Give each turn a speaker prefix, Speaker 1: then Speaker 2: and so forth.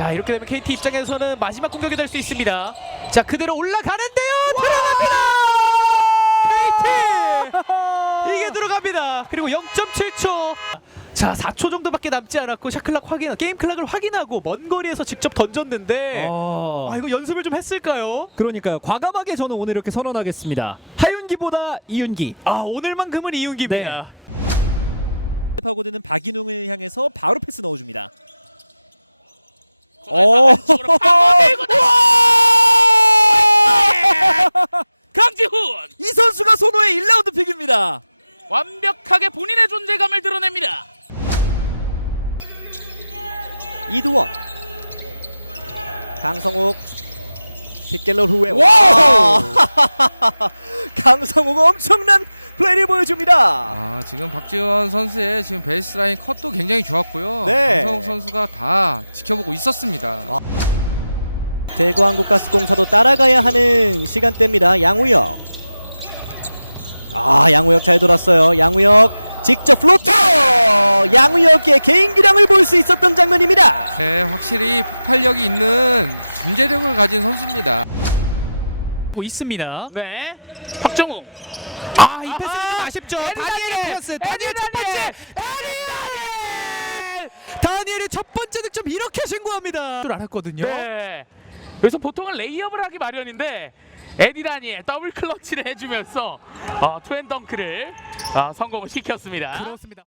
Speaker 1: 자, 이렇게 되면 KT 입장에서는 마지막 공격이 될 수 있습니다. 자, 그대로 올라가는데요. 들어갑니다. KT. 이게 들어갑니다. 그리고 0.7초. 자, 4초 정도밖에 남지 않았고 샤클락 게임 클락을 확인하고 먼 거리에서 직접 던졌는데 이거 연습을 좀 했을까요?
Speaker 2: 그러니까요. 과감하게 저는 오늘 이렇게 선언하겠습니다. 하윤기보다 이윤기.
Speaker 1: 오늘만큼은 이윤기입니다.
Speaker 2: 파고드는 박인웅을 향해서 바로 패스 넣어줍니다.
Speaker 1: 안쪽으로 파고들고 강지훈
Speaker 2: 이 선수가 손호의 1라운드 픽입니다.
Speaker 1: 완벽하게 본인의 존재감을 드러냅니다.
Speaker 3: 이두원, 강성욱, 빗갤러 후에 강성욱 엄청난 플레이를 보여줍니다.
Speaker 4: 지금 박지원 선수의 지금 베이스라인 컷도 굉장히 좋았고요.
Speaker 3: 네.
Speaker 4: 강성욱 선수가 다 지켜보고 있었습니다.
Speaker 3: 대구한국가스공사도 따라가야 하는 시간대입니다. 양우혁. 양우혁 잘 돌았어요. 양우혁 직접 플로터! 양우혁의 개인기량을 볼 수 있었던 장면입니다.
Speaker 4: 네, 확실히 폭발력이 있는 잠재력을 가진 선수입니다.
Speaker 1: 있습니다. 네. 박정우. 이 패스는 좀 아쉽죠. 다니엘의 패스. 다니엘 첫 번째. 다니엘의 첫 번째 득점 이렇게 신고합니다. 줄 알았거든요.
Speaker 5: 네. 그래서 보통은 레이업을 하기 마련인데 에디다니엘 더블 클러치를 해주면서 투앤 덩크를 성공을 시켰습니다.
Speaker 1: 그렇습니다.